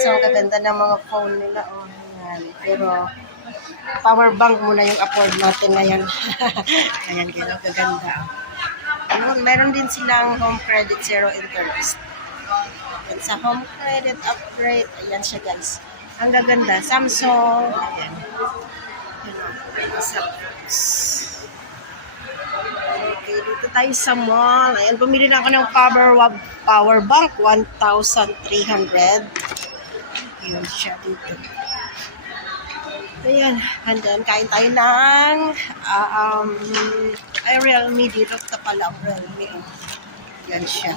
guys, ang gaganda ng mga phone nila. Oh, ayan. Pero, power bank muna yung afford natin ngayon. Ayan, gaganda. Meron din silang home credit, zero interest. Ayan, sa home credit upgrade, ayan siya guys. Ang gaganda, Samsung. Ayan. Okay, dito tayo sa mall. Ayan, bumili na ako ng power bank, 1,300. Ayan siya dito. Ayan, and then kain tayo ng Realme dito. Ito pala ang Realme. Ayan siya.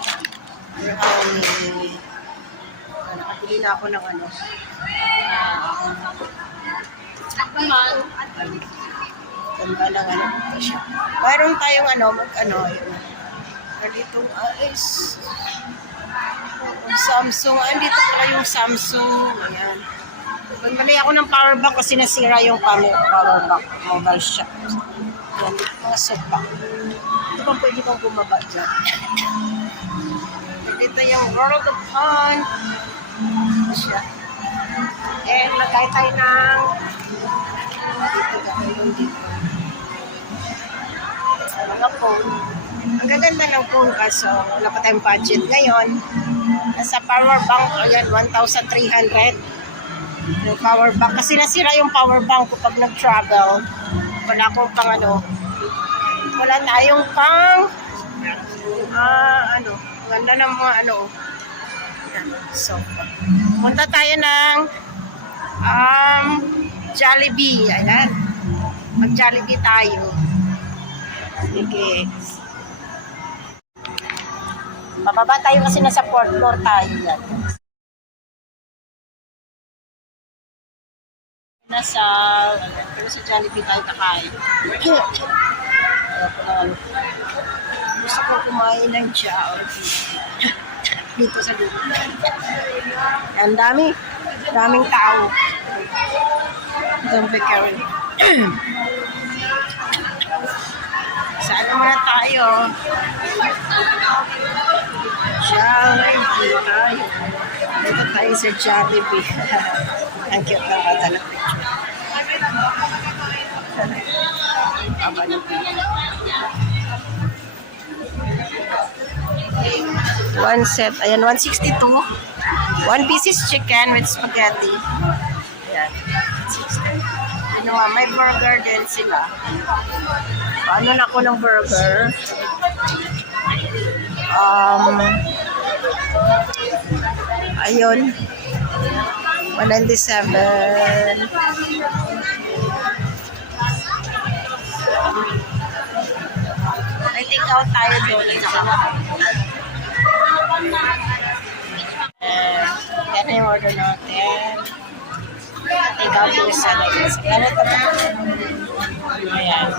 Realme. Nakabili na ako ng ano. Ganda ng ano ito siya. Mayroon tayong yun. Dito is Samsung. Dito pala yung Samsung. Ayan. Bumili ako ng power bank kasi nasira yung power bank. Mobile shop. Ayan, mga sopa. Ito pa pwede kong bumaba dyan. Dito yung World of Fun. Ito siya. And lagay tayo ng dito. Mga phone. Ang gaganda ng phone kaso wala pa tayong budget ngayon. Nasa power bank, ayan, 1,300. Yung power bank. Kasi nasira yung power bank ko pag nag-travel. Wala akong pang wala tayong pang ganda ng mga So, punta tayo ng Jollibee. Ayan. Mag-Jollibee tayo. Sige. Bababa tayo kasi nasa fourth floor tayo. Yan. Pero sa Jollibee tayo kakain. Gusto ko kumain ng Jollibee. Dito sa dulo. Ang daming tao. Itong bakery. Saan naman tayo? Jollibee tayo. Dito tayo sa Jollibee. Ang cute na kadala picture. One set. Ayan, 162. One pieces chicken with spaghetti. Ayan. 160. May burger din sila. Paano na ako ng burger? Ayun. 197. I think out tayo doon. Yan yung order natin. Take out yung salad. Ganito na. Ayan.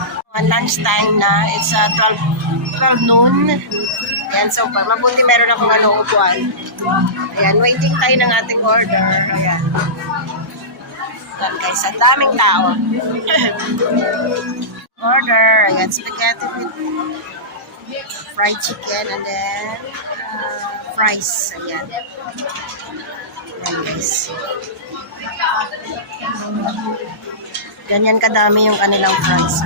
Lunch time na. It's 12 noon. Ayan, so far. Mabuti meron akong upuan. Ayan, waiting tayo ng ating order. Ayan. Ayan guys, ang daming tao. Order. Ayan, spaghetti with fried chicken and then fries. Ayan. Ayan guys. Ganyan kadami yung kanilang fries.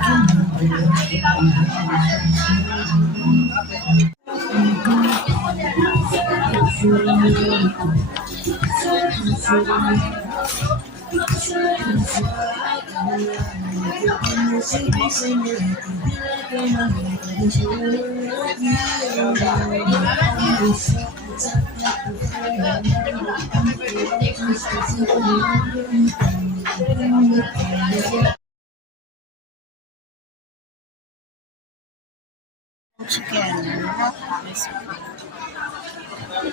Chicken.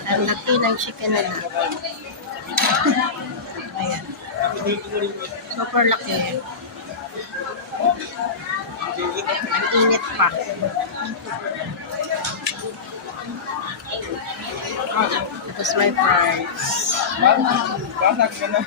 Ang laki ng chicken nila. Ayan. Super laki. Ang init pa. Tapos may fries. Basag ka na.